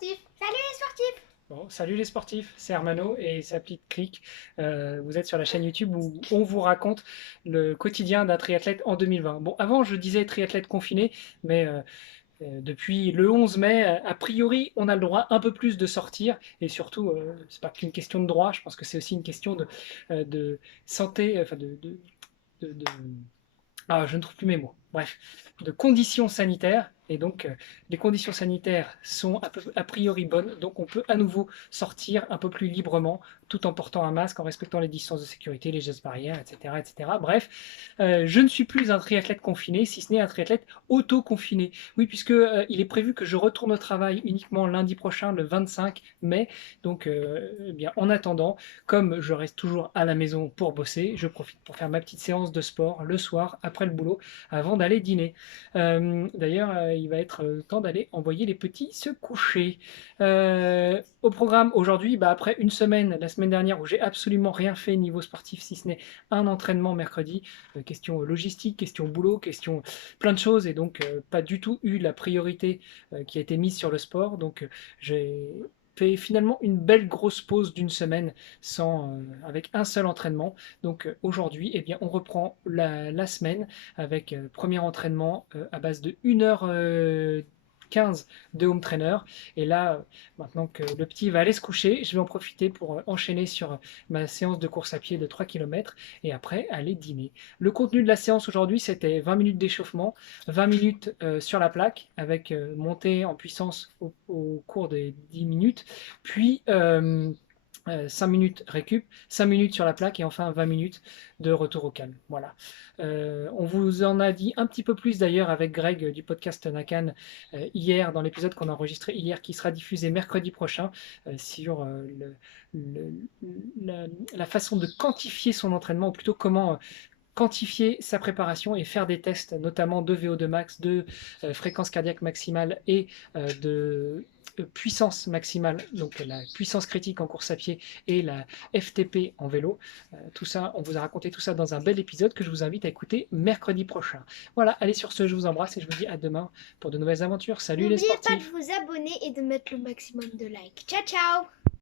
sportifs. Salut les sportifs. Bon, salut les sportifs, c'est Hermano et sa petite clique. Vous êtes sur la chaîne YouTube où on vous raconte le quotidien d'un triathlète en 2020. Bon, avant je disais triathlète confiné, mais depuis le 11 mai, a priori, on a le droit un peu plus de sortir et surtout, c'est pas qu'une question de droit, je pense que c'est aussi une question de santé, enfin de- ah, je ne trouve plus mes mots. Bref, de conditions sanitaires. Et donc, les conditions sanitaires sont a priori bonnes. Donc, on peut à nouveau sortir un peu plus librement, tout en portant un masque, en respectant les distances de sécurité, les gestes barrières, etc. etc. Bref, je ne suis plus un triathlète confiné, si ce n'est un triathlète auto-confiné. Oui, puisque il est prévu que je retourne au travail uniquement lundi prochain, le 25 mai. Donc, eh bien, en attendant, comme je reste toujours à la maison pour bosser, je profite pour faire ma petite séance de sport le soir après le boulot avant d'aller dîner. D'ailleurs, il va être temps d'aller envoyer les petits se coucher. Au programme aujourd'hui, après une semaine, la semaine dernière où j'ai absolument rien fait niveau sportif si ce n'est un entraînement mercredi, question logistique, question boulot, question plein de choses et donc pas du tout eu la priorité qui a été mise sur le sport. Donc j'ai fait finalement une belle grosse pause d'une semaine avec un seul entraînement. Donc aujourd'hui, eh bien, on reprend la semaine avec premier entraînement à base de 1h15 de home trainer. Et là, maintenant que le petit va aller se coucher, je vais en profiter pour enchaîner sur ma séance de course à pied de 3 km et après aller dîner. Le contenu de la séance aujourd'hui, c'était 20 minutes d'échauffement, 20 minutes sur la plaque avec montée en puissance au cours des 10 minutes, puis 5 minutes récup, 5 minutes sur la plaque et enfin 20 minutes de retour au calme. Voilà. On vous en a dit un petit peu plus d'ailleurs avec Greg du podcast Nakan hier dans l'épisode qu'on a enregistré hier qui sera diffusé mercredi prochain sur le, la façon de quantifier son entraînement ou plutôt comment quantifier sa préparation et faire des tests, notamment de VO2 max, de fréquence cardiaque maximale et de puissance maximale, donc la puissance critique en course à pied et la FTP en vélo. Tout ça, on vous a raconté tout ça dans un bel épisode que je vous invite à écouter mercredi prochain. Voilà, allez sur ce, je vous embrasse et je vous dis à demain pour de nouvelles aventures. Salut les N'oubliez pas de sportifs! vous abonner et de mettre le maximum de likes. Ciao ciao.